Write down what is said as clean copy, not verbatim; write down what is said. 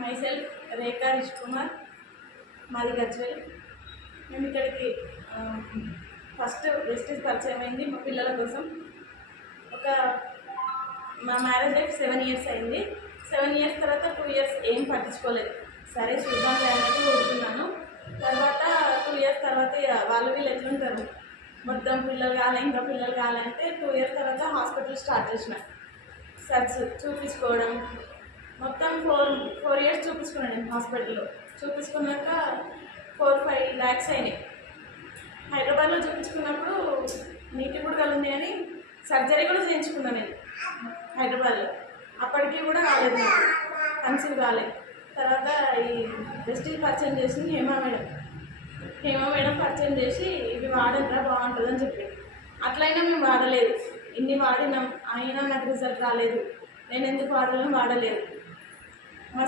Myself రేఖా రిష్ కుమార్, మాది గజ్వేల్. మేము ఇక్కడికి ఫస్ట్ వెస్టీజ్ పరిచయం అయింది మా పిల్లల కోసం. మా మ్యారేజ్ లైఫ్ 7 years అయింది. 7 years తర్వాత 2 years ఏం పట్టించుకోలేదు. సరే చూద్దాం అన్నట్టు ఊరుకున్నాను. తర్వాత 2 years తర్వాత వాళ్ళు వీళ్ళు ఎట్లుంటారు, మొత్తం పిల్లలు కావాలి ఇంకా పిల్లలు కావాలంటే 2 years తర్వాత హాస్పిటల్ స్టార్ట్ చేసిన. సర్చ్ చూపించుకోవడం మొత్తం 4 years చూపించుకున్నాను నేను హాస్పిటల్లో. చూపించుకున్నాక 4-5 lakhs అయినాయి. హైదరాబాద్లో చూపించుకున్నప్పుడు నీటి గుడగలు ఉన్నాయని సర్జరీ కూడా చేయించుకున్నాను నేను హైదరాబాద్లో. అప్పటికి కూడా రాలేదు, నాకు కన్సీవ్ కాలేదు. తర్వాత ఈ వెస్టీజ్ పరిచయం చేసింది హేమా మేడం పరిచయం చేసి ఇవి వాడంతా బాగుంటుందని చెప్పి. అట్లయినా మేము వాడలేదు. ఇన్ని వాడినాం అయినా నాకు రిజల్ట్ రాలేదు. నేను ఎందుకు వాడలేదు. మా